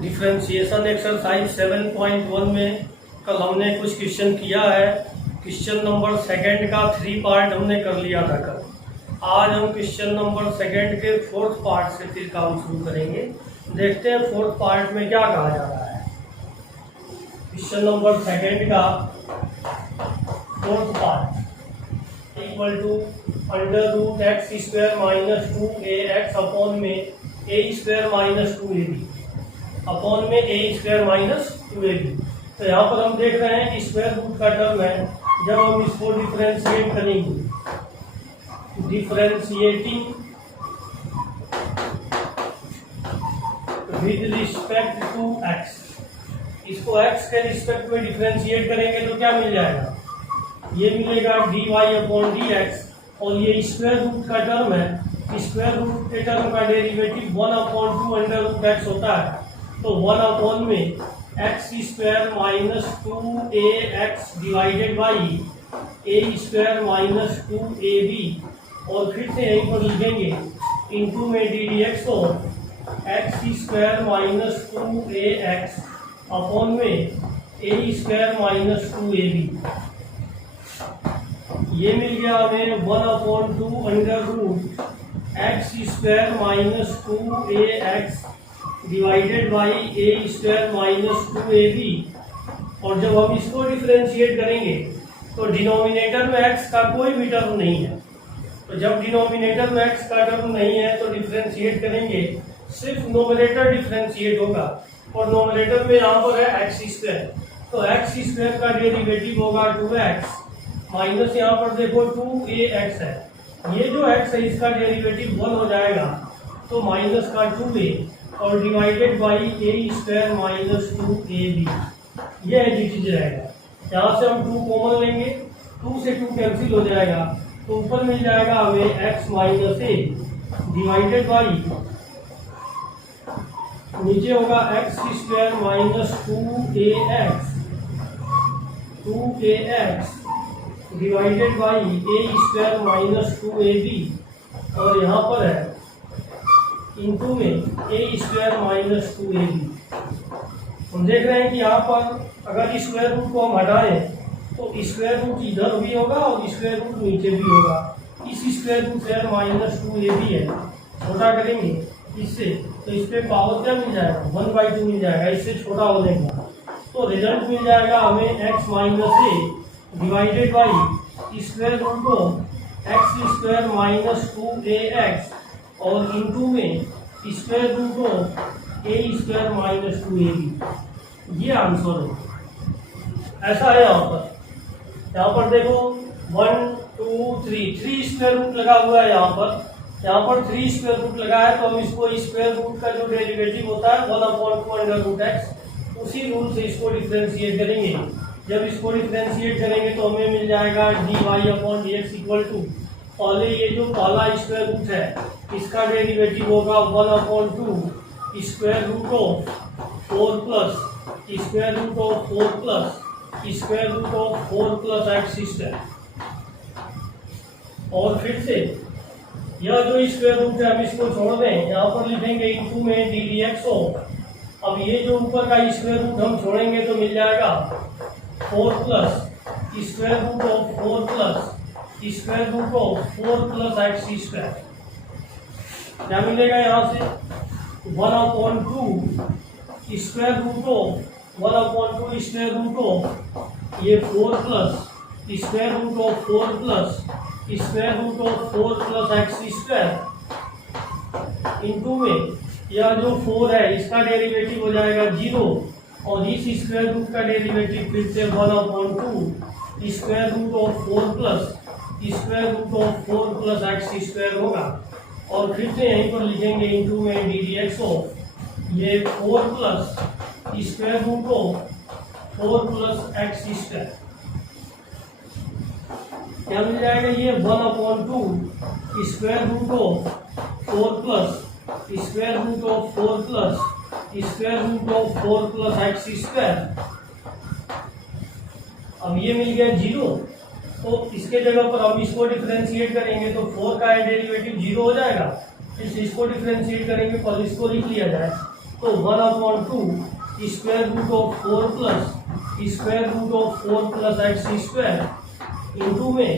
Differentiation exercise 7.1 में कल हमने कुछ क्वेश्चन किया है। क्वेश्चन नंबर सेकंड का 3 पार्ट हमने कर लिया था कल। आज हम क्वेश्चन नंबर सेकंड के 4th पार्ट से फिर काम शुरू करेंगे। देखते हैं 4th पार्ट में क्या कहा जा रहा है। क्वेश्चन नंबर सेकंड का 4th part equal to √x² minus 2ax upon में a² माइनस 2ab अपॉन में a² माइनस 2ab। तो यहाँ पर हम देख रहे हैं स्क्वायर रूट का टर्म है। जब हम इसको डिफरेंशिएट करेंगे, differentiating with respect to x, इसको x के रिस्पेक्ट में डिफरेंशिएट करेंगे तो क्या मिल जाएगा, ये मिलेगा dy/dx। और ये स्क्वायर रूट का टर्म है। स्क्वायर रूट के टर्म का डेरिवेटिव 1/2 होता है। तो 1 में x² minus 2ax divided by a² minus 2ab और फिर से यहीं पर लिखेंगे इंटू में ddx को x² माइनस 2ax अपॉन में a² माइनस 2ab। ये मिल गया हमें 1/2 x² minus 2ax divided by a² minus 2ab। और जब हम इसको डिफरेंशिएट करेंगे तो डिनोमिनेटर में x का कोई भी टर्म नहीं है। तो जब डिनोमिनेटर में x का टर्म नहीं है तो डिफरेंशिएट करेंगे, सिर्फ नोमिनेटर डिफरेंशिएट होगा। और नोमिनेटर में यहाँ पर है x², तो x² का डेरिवेटिव होगा 2x माइनस यहाँ पर देखो 2ax है। ये जो x है इसका डेरिवेटिव 1 हो जाएगा, तो माइनस का 2a और divided by a² minus 2ab। यह चीज रहेगा। यहाँ से हम 2 कॉमन लेंगे, 2 से 2 कैंसिल हो जाएगा, तो ऊपर मिल जाएगा हमें x minus a divided by नीचे होगा x² minus 2ax divided by a² minus 2ab और यहाँ पर है इंटू में a² माइनस 2ab। हम देख रहे हैं कि यहाँ पर अगर स्क्वायर रूट को हम हटाएं तो स्क्वायर रूट इधर भी होगा और स्क्वायर रूट नीचे भी होगा। इस स्क्वायर रूट से माइनस 2ab है, छोटा करेंगे इससे तो इस पे पावर क्या मिल जाएगा, 1/2 मिल जाएगा इससे छोटा होने का। तो रिजल्ट मिल जाएगा हमें x minus a divided by square root को x² माइनस 2ax और इंटू में स्क्वायर रूट को a² माइनस 2ab। ये आंसर है। ऐसा है यहाँ पर देखो 1 2 3 स्क्वायर रूट लगा हुआ है। यहाँ पर 3 स्क्वायर रूट लगा है, तो हम इसको स्क्वायर रूट का जो डेरिवेटिव होता है 1/2 उसी रूल से इसको डिफरेंशिएट करेंगे। जब इसको डिफरेंशिएट करेंगे तो हमें मिल जाएगा dy/dx इक्वल टू, पहले ये जो पहला स्क्वायर रूट है इसका डेरिवेटिव होगा 1/2 square root of 4 plus square root of 4 plus square root of 4 plus x²। और फिर से यह जो स्क्वायर रूट है हम इसको छोड़ दें, यहाँ पर लिखेंगे इंटू में ddx हो। अब ये जो ऊपर का स्क्वायर रूट हम छोड़ेंगे तो मिल जाएगा 4 plus square root of 4 plus square root of 4 plus x²। क्या मिलेगा यहाँ से 1/2 square root of 1/2 square root of ये 4 plus square root of 4 plus square root of 4 plus x² into में यह जो 4 है इसका डेरिवेटिव हो जाएगा 0 और इस स्क्वायर रूट का डेरिवेटिव फिर से 1/2 square root of 4 plus square root of 4 plus x² होगा। और फिर से यहीं पर लिखेंगे इंटू में ddx ऑफ ये 4 plus square root of 4 plus x²। क्या मिल जाएगा, ये 1/2 square root of 4 plus square root of 4 plus square root of 4 plus x²। अब ये मिल गया 0, तो इसके जगह पर हम इसको डिफरेंशिएट करेंगे तो 4 का डेरिवेटिव 0 हो जाएगा। इसको डिफरेंशिएट करेंगे, पर इसको लिख लिया जाए तो 1/2 square root of 4 plus square root of 4 plus x square into में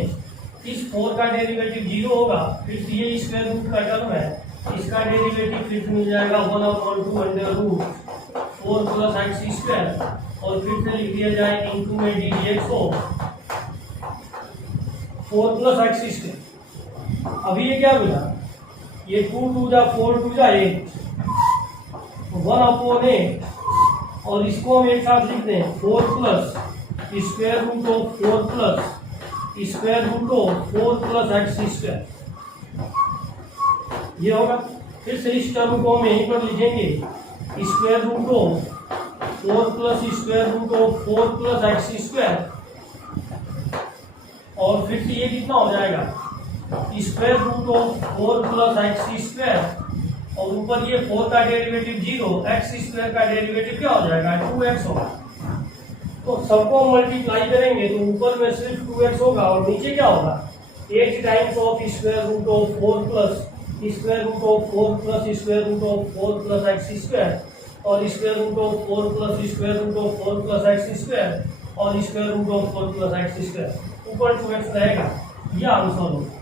इस 4 का डेरिवेटिव 0 होगा, फिर से ये स्क्वायर रूट का टर्म है, इसका डेरिवेटिव फिर से मिल जाएगा 1/2 under root 4 plus x square और फिर से लिख दिया जाए इंटू में d x of 4 plus x square. अभी ये क्या मिला, ये 2 2 जा 4 2 जा 8 1/8 और इसको हम एक साथ लिख दें 4 plus square root of 4 plus square root of 4 plus x square, ये होगा। फिर से इस टर्म को हम यहीं पर लिखेंगे square root of 4 plus square root of 4 plus x square और फिर से ये कितना हो जाएगा square root of 4 plus x square और ऊपर ये 4 का डेरिवेटिव 0, एक्स स्क्वायर का डेरिवेटिव क्या हो जाएगा 2x होगा। तो सबको मल्टीप्लाई करेंगे तो ऊपर में सिर्फ 2x होगा और नीचे क्या होगा 8 times of square root of 4 plus square root of 4 plus square root of 4 plus x square और square root of 4 plus square root of 4 plus x square और square root of 4 plus x square, ऊपर 2x रहेगा। यह answer होगा।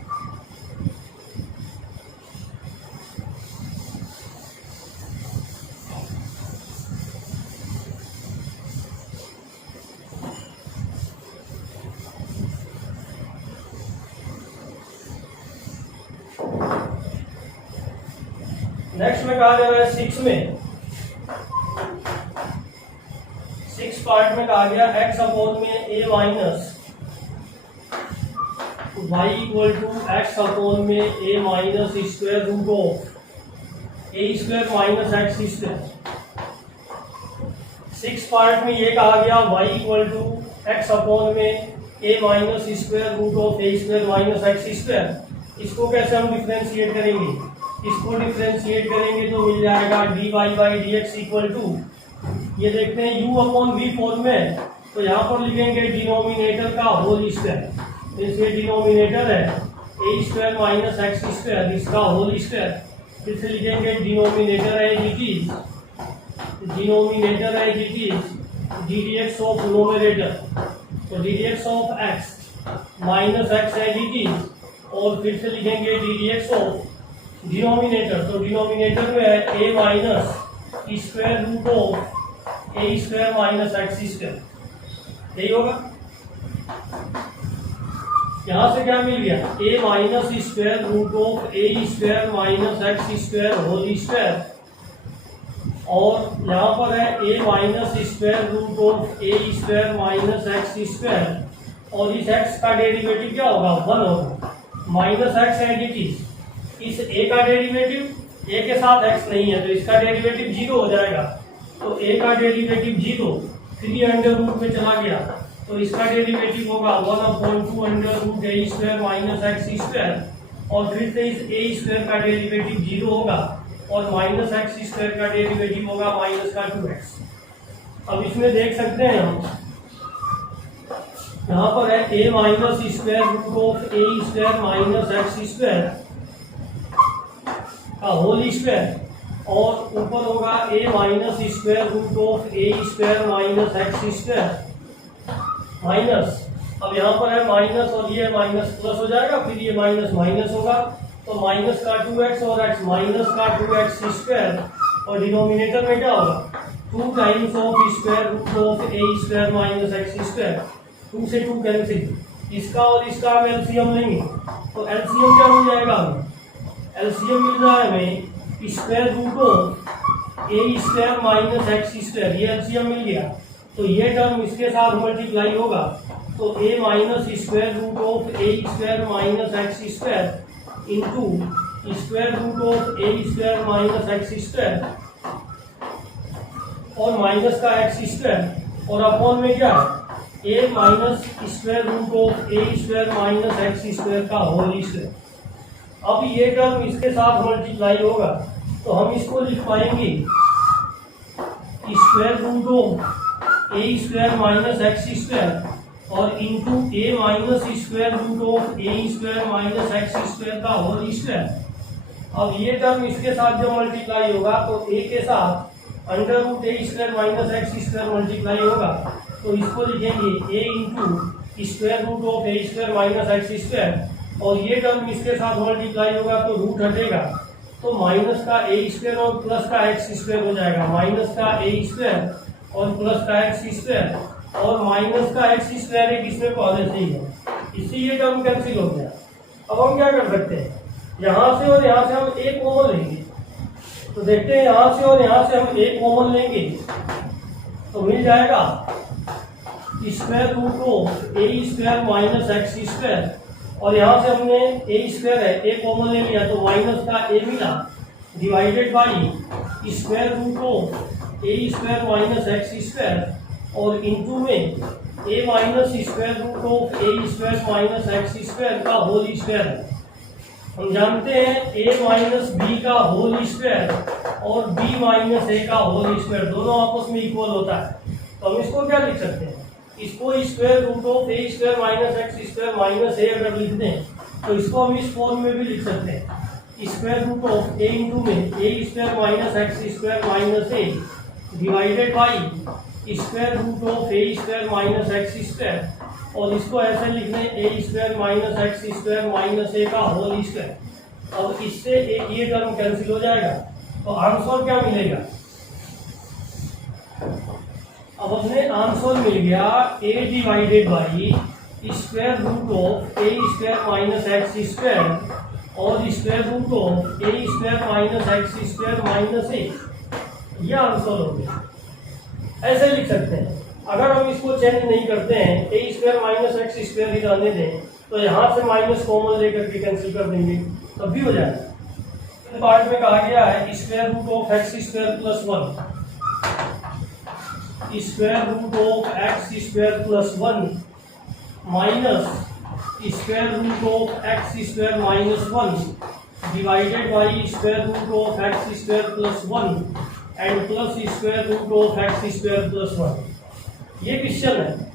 Next में कहा जा रहा है 6 में, 6 पार्ट में कहा गया x अपॉन में a minus y equal to x upon में a minus square root of a square minus x square. 6 part में ये कहा गया y equal to x upon में a minus square root of a square minus x square. इसको कैसे हम differentiate करेंगे, इसको डिफ्रेंशिएट करेंगे तो मिल जाएगा dy by d x equal to, ये देखते हैं u अपॉन v फॉर्म में, तो यहाँ पर लिखेंगे डिनोमिनेटर का होल स्क्वायर, इसलिए डिनोमिनेटर है a square minus x square, इसका होल स्क्वायर। फिर से लिखेंगे डिनोमिनेटर है इट इज, डिनोमिनेटर है it is d d x of nominator, तो d d x of x minus x है इट इज और फिर से लिखेंगे d d x of denominator, तो डिनोमिनेटर में है a minus square root of a square minus x square, यही होगा। यहां से क्या मिल गया a minus square root of a square minus x square whole square और यहाँ पर है a minus square root of a square minus x square और इस x का डेरिवेटिव क्या होगा 1 होगा, माइनस एक्स है इट इज, इस a का डेरिवेटिव a के साथ x नहीं है तो इसका डेरिवेटिव 0 हो जाएगा, तो a का डेरिवेटिव 0 फिर ये अंडर रूट में चला गया तो इसका डेरिवेटिव होगा 1/2 under root a square minus x square और फिर से इस a स्क्वायर का डेरिवेटिव 0 होगा और माइनस एक्स स्क्वायर का डेरिवेटिव होगा माइनस का 2x। अब इसमें देख सकते हैं हम यहाँ पर है a minus square root of a square minus x square का होल स्क्वायर और ऊपर होगा a minus square root of a square minus x square minus, अब यहाँ पर है माइनस और ये माइनस प्लस हो जाएगा, फिर ये माइनस माइनस होगा तो माइनस का 2x और x माइनस का 2x स्क्वायर और डिनोमिनेटर में क्या होगा 2 times of square root of a square minus x square, 2 से 2 कैंसिल, इसका और इसका हम एलसीएम लेंगे तो एलसीएम क्या मिल जाएगा हमें, एलसीएम मिल रहा है हमें square root of a square minus x square, ये एलसीएम मिल गया तो ये टर्म इसके साथ मल्टीप्लाई होगा तो a minus square root of a square minus x square into square root of a square minus x square और माइनस का एक्स स्क्वायर और अपॉन में क्या है a minus square root of a square minus x square का whole square. अब ये term इसके साथ मल्टीप्लाई होगा तो हम इसको लिख पाएंगे square root of a square minus x square और into a minus square root of a square minus x square का होल स्क्वायर। अब ये टर्म इसके साथ जब मल्टीप्लाई होगा तो a के साथ under root a square minus x square multiply होगा तो इसको लिखेंगे a into square root of a square minus x square और ये टर्म इसके साथ मल्टीप्लाई होगा तो रूट हटेगा तो माइनस का ए स्क्वायर और प्लस का एक्स स्क्वायर हो जाएगा। माइनस का ए स्क्वायर और प्लस का एक्स स्क्वायर और माइनस का एक्स स्क्वायर एक इसमें पहले से ही है, इससे ये टर्म कैंसिल हो गया। अब हम क्या कर सकते हैं, यहाँ से और यहाँ से हम एक कॉमन लेंगे तो देखते हैं यहाँ से और यहाँ से हम एक कॉमन लेंगे तो मिल जाएगा square root of a square minus x square और यहाँ से हमने ए स्क्वायर है ए कॉमन ले लिया तो माइनस का ए मिला divided by square root of a square minus x square और इनटू में a minus square root of a square minus x square का होल स्क्वायर है। हम जानते हैं ए माइनस बी का होल स्क्वायर और बी माइनस ए का होल स्क्वायर दोनों आपस में इक्वल होता है तो हम इसको क्या लिख सकते हैं, इसको square root of a square minus x square minus a अगर लिख दें तो इसको हम इस फॉर्म में भी लिख सकते हैं square root of a into में a square minus x square minus a divided by square root of a square minus x square और इसको ऐसे लिख लें a square minus x square minus a का होल स्क्वायर। अब इससे एक ये टर्म कैंसिल हो जाएगा तो आंसर क्या मिलेगा, अब अपने आंसर मिल गया a divided by square root of a square minus x square और square root of a square minus x square minus a, यह आंसर हो गया। ऐसे लिख सकते हैं अगर हम इसको चेंज नहीं करते हैं ए स्क्वायर माइनस एक्स स्क्वायर ही रहने दें तो यहाँ से माइनस कॉमन लेकर के कैंसिल कर देंगे तब भी हो जाएगा। पार्ट में कहा गया है square root of x square plus one square root of x square plus one minus square root of x square minus one divided by square root of x square plus one and plus square root of x square plus one. ये question है,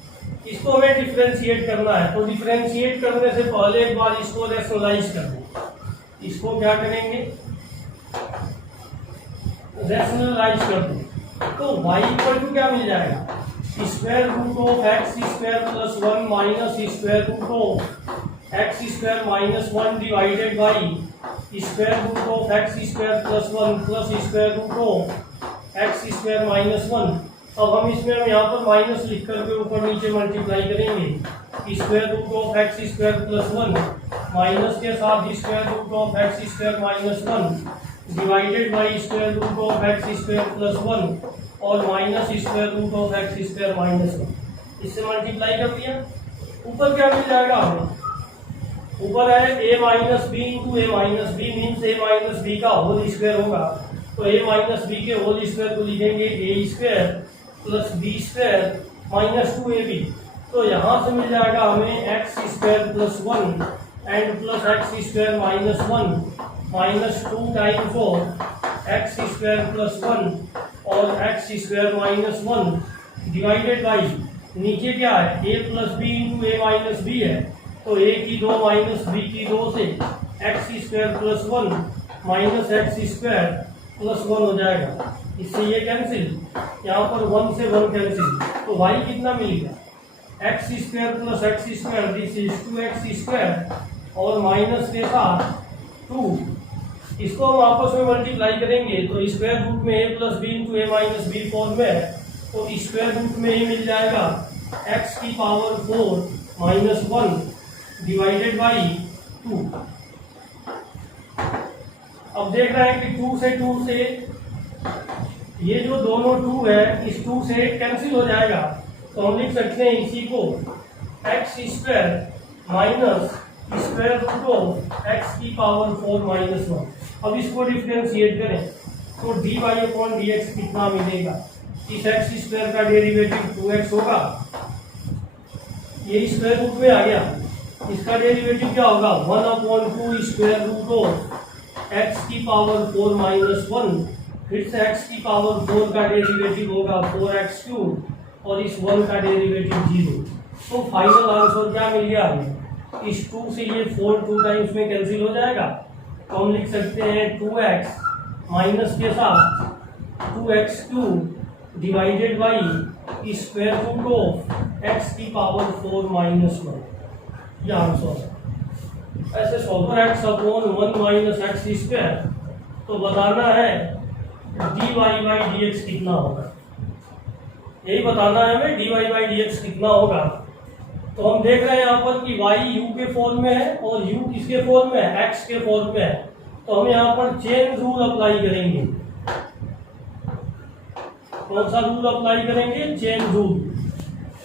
इसको हमें differentiate करना है तो differentiate करने से पहले एक बार इसको रैशनलाइज कर दें। इसको क्या करेंगे, रैशनलाइज कर दें तो y इक्वल टू क्या मिल जाएगा, square root of x square plus one minus square root of x square minus one divided by square root of x square plus one plus square root of x square minus one. अब हम इसमें हम यहाँ पर minus लिख करके ऊपर नीचे मल्टीप्लाई करेंगे square root of x square plus one minus के साथ square root of x square minus one divided by square root of x square plus one और minus square root of x square minus one. इससे multiply कर दिया, ऊपर क्या मिल जाएगा हमें, ऊपर है a minus b into a minus b means a minus b का होल स्क्वायर होगा तो a माइनस बी के होल स्क्वायर को लिखेंगे a square plus b square minus two a b. तो यहाँ से मिल जाएगा हमें x square plus one and plus x square minus one minus two times of x square plus one और x square minus one divided by नीचे क्या है ए plus b into a minus B है तो ए की दो माइनस बी की दो से x square plus one minus x square plus one हो जाएगा। इससे ये कैंसिल, यहाँ पर वन से वन कैंसिल तो y कितना मिलेगा x square plus x square this is two x square और माइनस के साथ टू, इसको हम आपस में मल्टीप्लाई करेंगे तो स्क्वायर रूट में a प्लस b into a minus b form में है तो स्क्वायर रूट में ये मिल जाएगा x की power 4 minus one divided by two. अब देख रहे हैं कि टू से ये जो दोनों टू है इस टू से कैंसिल हो जाएगा तो हम लिख सकते हैं इसी को x square minus square root of x की पावर 4 माइनस वन। अब इसको डिफरेंशिएट करें तो d y upon d x कितना मिलेगा, इस एक्स स्क्वायर का डेरिवेटिव 2x होगा, ये स्क्वायर रूट में आ गया, इसका डेरिवेटिव क्या होगा 1/2 स्क्वायर रूट ऑफ एक्स की पावर 4 माइनस वन, फिर से x की पावर 4 का डेरिवेटिव होगा 4x³ और इस 1 का डेरिवेटिव 0। तो फाइनल आंसर क्या मिल गया हमें, इस 2 से ये 4 2 टाइम्स में कैंसिल हो जाएगा तो हम लिख सकते हैं 2x माइनस के साथ 2x2 divided by square root of x की पावर 4 माइनस 1। ये आंसर है। ऐसे solve x upon 1 minus x square, तो बताना है dy बाई dx कितना होगा। यही बताना है हमें dy बाई dx कितना होगा। तो हम देख रहे हैं यहाँ पर कि y u के फॉर्म में है और u किसके फॉर्म में है, x के फॉर्म में है। तो हम यहाँ पर चेन रूल अप्लाई करेंगे। कौन सा रूल अप्लाई करेंगे, चेन रूल।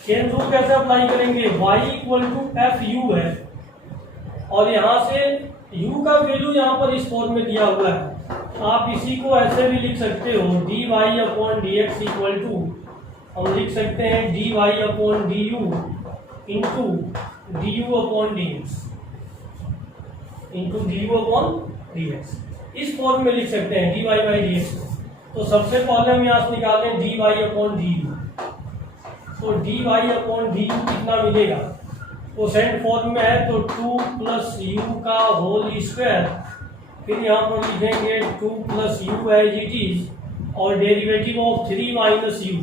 चेन रूल कैसे अप्लाई करेंगे, y equal to f u है और यहाँ से u का वैल्यू यहाँ पर इस फॉर्म में दिया हुआ है। आप इसी को ऐसे भी लिख सकते हो, dy upon dx equal to, हम लिख सकते हैं dy upon du into du upon dx into du upon dx। इस फॉर्म में लिख सकते हैं dy बाई dx। तो सबसे पहले हम यहाँ से निकालें dy अपॉन du। तो dy अपॉन du कितना मिलेगा, कोसेंट फॉर्म में है तो 2 प्लस यू का होल स्क्वायर, फिर यहाँ पर लिखेंगे 2 plus u as it is और डेरिवेटिव ऑफ 3 माइनस यू।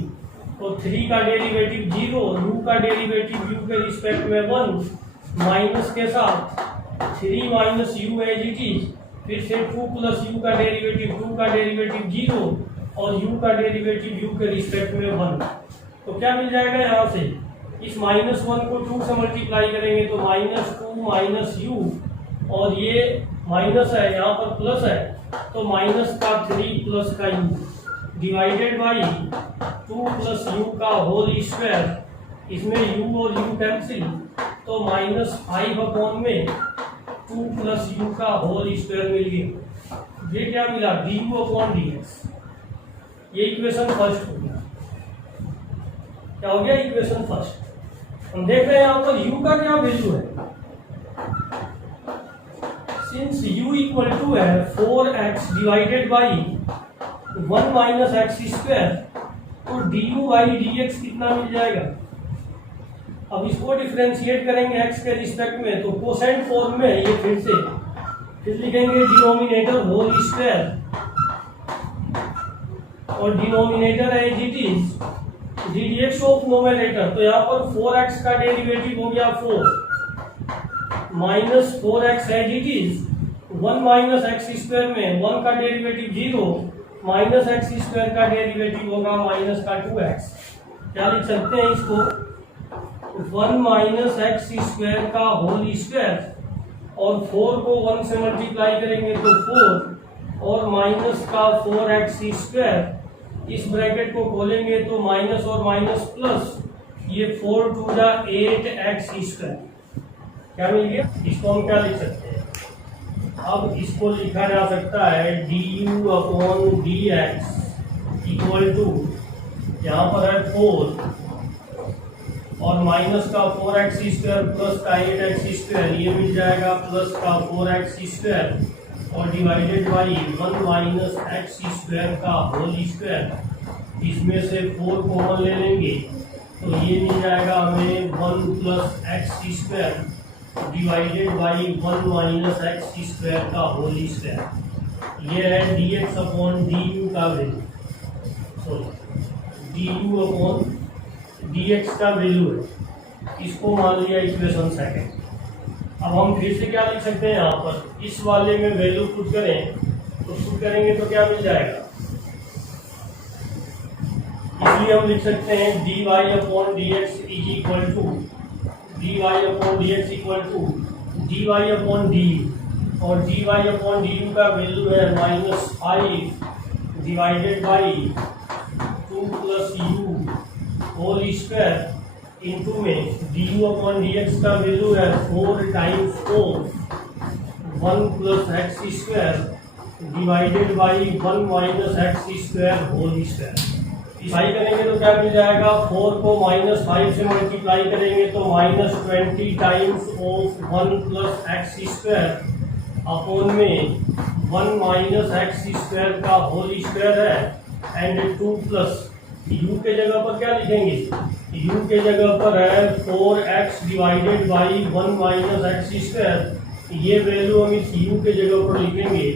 तो 3 का डेरिवेटिव 0, u का डेरिवेटिव u के रिस्पेक्ट में 1 माइनस के साथ 3 minus u as it is, फिर से 2 प्लस यू का डेरिवेटिव 2 का डेरिवेटिव 0 और u का डेरिवेटिव u के रिस्पेक्ट में 1। तो क्या मिल जाएगा यहाँ से, इस माइनस 1 को 2 से मल्टीप्लाई करेंगे तो माइनस 2 माइनस यू और ये माइनस है यहाँ पर प्लस है तो माइनस का 3 प्लस का you divided by 2 plus u का होल स्क्वायर, इसमें u और u कैंसिल तो माइनस 5 अपॉन में 2 प्लस यू का होल स्क्वायर मिल गया। ये क्या मिला, du अपॉन dx। ये इक्वेशन फर्स्ट हो गया। क्या हो गया, इक्वेशन फर्स्ट। हम देख रहे हैं यहाँ पर u का क्या वैल्यू है, सिंस u इक्वल टू है 4x divided by 1 minus x square, तो du बाई dx कितना मिल जाएगा। अब इसको डिफरेंशिएट करेंगे x के रिस्पेक्ट में तो कोसेंट फॉर्म में ये फिर लिखेंगे डिनोमिनेटर होल स्क्वायर और denominator as it is ddx of nominator. तो यहाँ पर 4x का डेरिवेटिव हो गया 4 minus 4x as it is 1 minus x square में 1 का डेरिवेटिव 0 माइनस एक्स स्क्वायर का डेरिवेटिव होगा माइनस का 2x। क्या लिख सकते हैं इसको, 1 माइनस एक्स स्क्वायर का होल स्क्वायर और 4 को 1 से मल्टीप्लाई करेंगे तो 4 और माइनस का 4x स्क्वायर, इस ब्रैकेट को खोलेंगे तो माइनस और माइनस प्लस, ये 4 टू द 8x स्क्वायर। क्या मिल गया, इसको हम क्या लिख सकते हैं, अब इसको लिखा जा सकता है du upon dx equal to, यहाँ पर है 4 और माइनस का 4x स्क्वायर प्लस का 8x स्क्वायर, ये मिल जाएगा प्लस का 4x स्क्वायर और divided by 1 minus x square का होल स्क्वायर, इसमें से 4 कॉमन ले लेंगे तो ये मिल जाएगा हमें 1 plus x square divided by 1 minus x square का होल स्क्वायर। ये है dx अपॉन du का वैल्यू, du अपॉन dx का वैल्यू है, इसको मान लिया इक्वेशन सेकंड। अब हम फिर से क्या लिख सकते हैं, यहाँ पर इस वाले में वैल्यू पुट करें तो पुट करेंगे तो क्या मिल जाएगा, इसलिए हम लिख सकते हैं dy upon dx is equal to dy upon dx equal to dy upon du और dy अपॉन du का वैल्यू है minus 5 divided by 2 plus u whole square into में du अपॉन dx का वैल्यू है 4 times 4 1 plus x square divided by 1 minus x square whole square. इसाई करेंगे तो क्या मिल जाएगा, 4 को माइनस 5 से मल्टीप्लाई करेंगे तो minus 20 times of 1 plus x square upon में 1 माइनस एक्स स्क्वायर का होल स्क्वायर है एंड 2 प्लस u के जगह पर क्या लिखेंगे, u के जगह पर है 4x divided by 1 minus x square. ये वैल्यू हम इस u के जगह पर लिखेंगे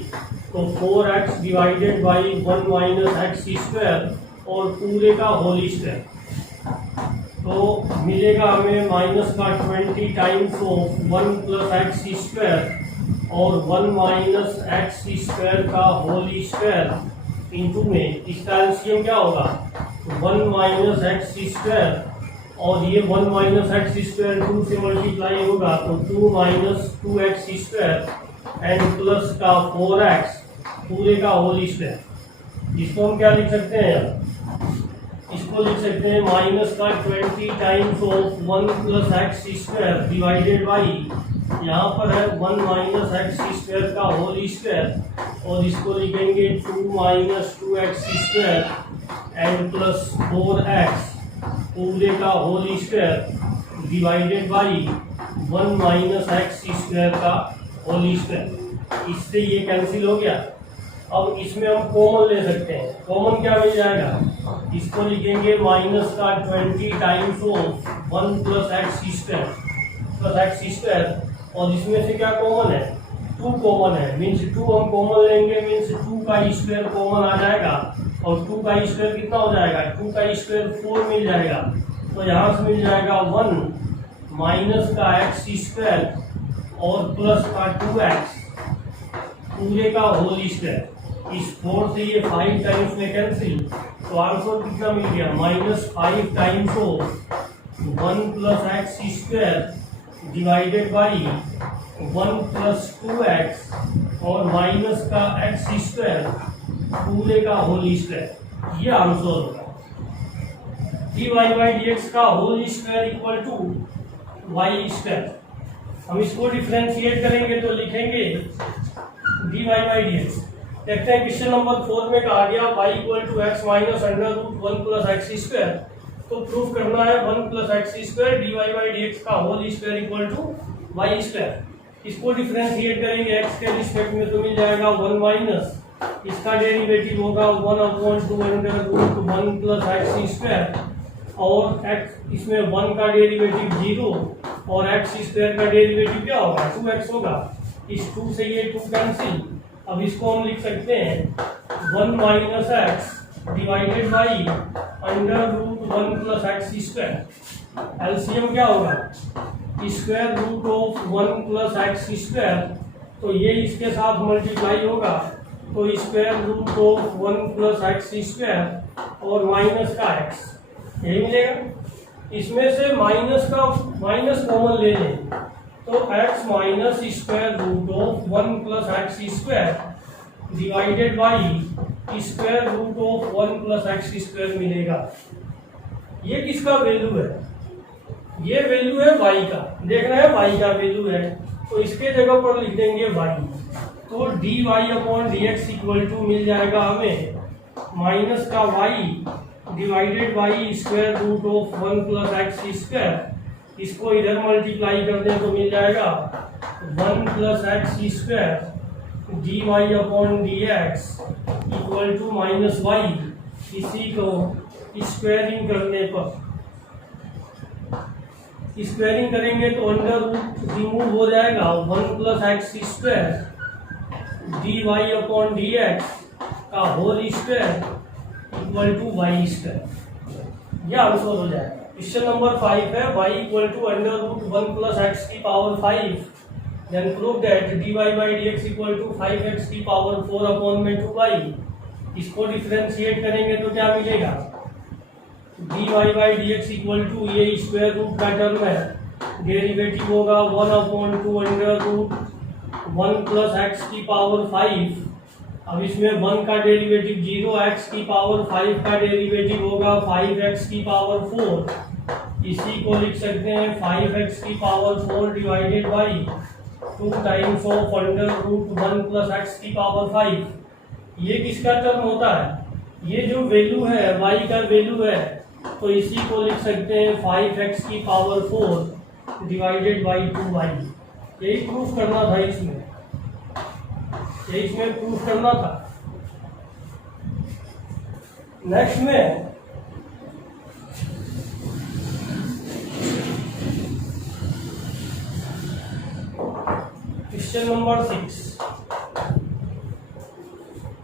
तो 4x divided by 1 minus x square और पूरे का होल स्क्वायर, तो मिलेगा हमें माइनस का 20 times of 1 plus x square और 1 माइनस एक्स स्क्वायर का होल स्क्वायर इंटू में इसका एलसीएम क्या होगा 1 माइनस एक्स स्क्वायर और ये 1 माइनस एक्स स्क्वायर 2 से मल्टीप्लाई होगा तो 2 minus 2x square and plus का 4x पूरे का होल स्क्वायर। इसको हम क्या लिख सकते हैं यार, इसको लिख सकते हैं माइनस का 20 times of 1 plus x square divided by यहाँ पर है 1 माइनस एक्स स्क्वायर का होल स्क्वायर और इसको लिखेंगे 2 minus 2x square and plus 4x पूरे का whole square divided by 1 minus x square का होल स्क्वायर। इससे ये कैंसिल हो गया। अब इसमें हम कॉमन ले सकते हैं, कॉमन क्या मिल जाएगा, इसको लिखेंगे माइनस का 20 times of 1 plus x square और इसमें से क्या कॉमन है 2 कॉमन है, मीन्स 2 हम कॉमन लेंगे, मीन्स 2 का स्क्वायर कॉमन आ जाएगा और 2 का स्क्वायर कितना हो जाएगा 2 का स्क्वायर 4 मिल जाएगा, तो यहाँ से मिल जाएगा 1 माइनस का एक्स स्क्वायर और प्लस का 2x पूरे का होल स्क्वायर। इस 4 से ये 5 टाइम्स में कैंसिल, तो आंसर कितना मिल गया -5 times of 1 plus x square divided by 1 plus 2x और माइनस का एक्स स्क्वायर पूरे का होल स्क्वायर। ये आंसर होगा। dy बाई dx का whole square equal to y square. हम इसको डिफरेंशिएट करेंगे तो लिखेंगे dy बाई dx। देखते हैं क्वेश्चन नंबर 4 में कहा गया y equal to x minus under root 1 plus x square, तो प्रूफ करना है 1 plus x square dy by dx का whole square equal to y square. इसको डिफरेंशिएट करेंगे x के रिस्पेक्ट में तो मिल जाएगा 1 माइनस इसका डेरिवेटिव होगा 1/2 under root 1 plus x square और x इसमें 1 का डेरिवेटिव 0 और एक्स स्क्वायर का डेरिवेटिव क्या होगा 2x होगा। इस 2 से ये 2 कैंसिल। अब इसको हम लिख सकते हैं 1 minus x divided by under root 1 plus x square. LCM क्या होगा square root of 1 plus x square, तो ये इसके साथ मल्टीप्लाई होगा तो square root of 1 plus x square और माइनस का x यही मिलेगा। इसमें से माइनस कॉमन ले लें तो x minus square root of 1 plus x square divided by square root of 1 plus x square मिलेगा। ये किसका वैल्यू है, ये वैल्यू है y का, देखना है y का वैल्यू है तो इसके जगह पर लिख देंगे y, तो dy upon dx equal to मिल जाएगा हमें माइनस का y divided by square root of 1 plus x square. इसको इधर मल्टीप्लाई कर दें तो मिल जाएगा 1 plus x square dy upon dx equal to minus y। इसी को स्क्वायरिंग करने पर स्क्वायरिंग करेंगे तो अंडर रूट रिमूव हो जाएगा 1 plus x square dy upon dx का whole square equal to y square. यह आंसर हो जाएगा। क्वेश्चन नंबर 5 है y equal to under root 1 plus x की power 5, then prove that dy by dx equal to 5x की power 4 upon में 2y। इसको differentiate करेंगे तो क्या मिलेगा dy by dx equal to ये स्क्वायर रूट का टर्म है, डेरिवेटिव होगा 1/2 अंडर रूट 1 प्लस एक्स की पावर 5। अब इसमें 1 का डेरिवेटिव 0, x की पावर 5 का डेरिवेटिव होगा 5x की पावर 4। इसी को लिख सकते हैं 5x की power 4 divided by 2 times of under root 1 plus x की पावर 5। ये किसका टर्म होता है, ये जो वैल्यू है y का वैल्यू है, तो इसी को लिख सकते हैं 5x की पावर 4 डिवाइडेड बाई 2y। यही प्रूफ करना था इसमें प्रूफ करना था। नेक्स्ट में क्वेश्चन नंबर 6।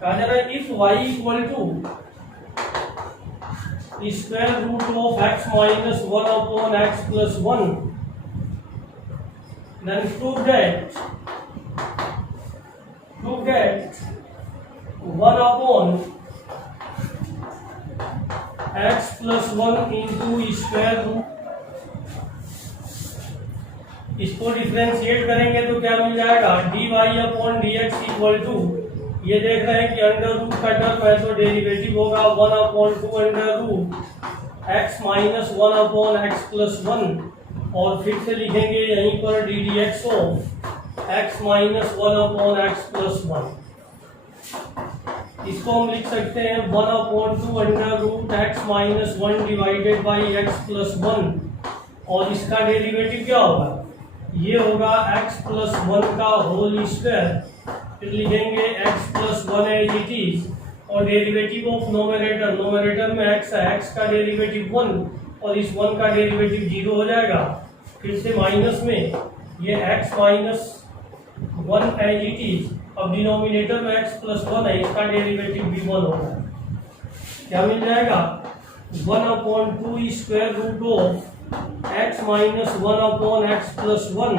कहा जा रहा है if y equal to square root of x minus 1 upon x plus 1, then prove that 1 upon x plus 1 into square root, इसको डिफ्रेंशिएट करेंगे तो क्या मिल जाएगा, dy upon dx equal to, ये देख रहे हैं कि अंडर रूट का टर्म है तो डेरिवेटिव होगा 1 upon 2 under root x minus 1 upon x plus 1, और फिर से लिखेंगे यहीं पर d d x of x minus 1 upon x plus 1। इसको हम लिख सकते हैं 1 upon 2 under root x minus 1 divided by x plus 1, और इसका डेरिवेटिव क्या होगा, ये होगा x प्लस 1 का होल स्क्वायर, फिर लिखेंगे x plus 1 as it is, और डेरिवेटिव ऑफ नोमेरेटर में x है, x का डेरिवेटिव 1 और इस 1 का डेरिवेटिव 0 हो जाएगा, फिर से माइनस में ये x minus 1 as it is, अब डिनोमिनेटर में x प्लस 1 है, इसका डेरिवेटिव भी 1 होगा, क्या मिल जाएगा 1 upon 2 square root of x minus 1 upon x plus 1,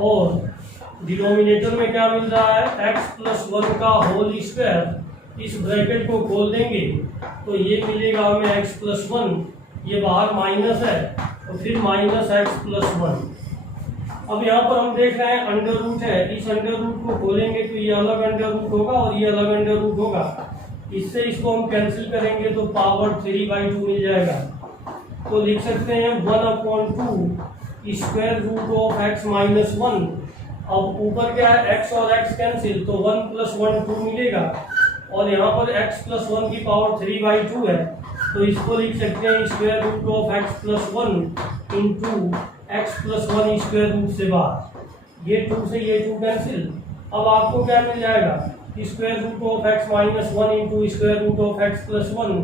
और डिनोमिनेटर में क्या मिल रहा है x प्लस 1 का होल स्क्वायर, इस ब्रैकेट को खोल देंगे तो ये मिलेगा हमें x प्लस 1, ये बाहर माइनस है तो फिर माइनस x प्लस 1। अब यहाँ पर हम देख रहे हैं अंडर रूट है, इस अंडर रूट को खोलेंगे तो ये अलग अंडर रूट होगा और ये अलग अंडर रूट होगा, इससे इसको हम कैंसिल करेंगे तो पावर 3/2 मिल जाएगा, तो लिख सकते हैं 1 upon 2 square root of x minus 1, अब ऊपर क्या है x और x कैंसिल तो 1 प्लस 1 2 मिलेगा, और यहाँ पर x प्लस 1 की पावर 3/2 है, तो इसको लिख सकते हैं square root of x plus 1 into x plus 1 square root से बाहर, ये 2 से ये 2 कैंसिल, अब आपको क्या मिल जाएगा square root of x minus 1 into square root of x plus 1,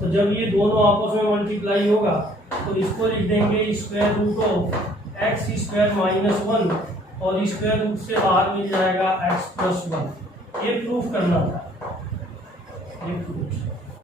तो जब ये दोनों आपस में मल्टीप्लाई होगा तो इसको लिख देंगे square root of x square minus 1, और स्क्वायर रूट से बाहर मिल जाएगा x प्लस 1। ये प्रूफ करना था, ये प्रूफ।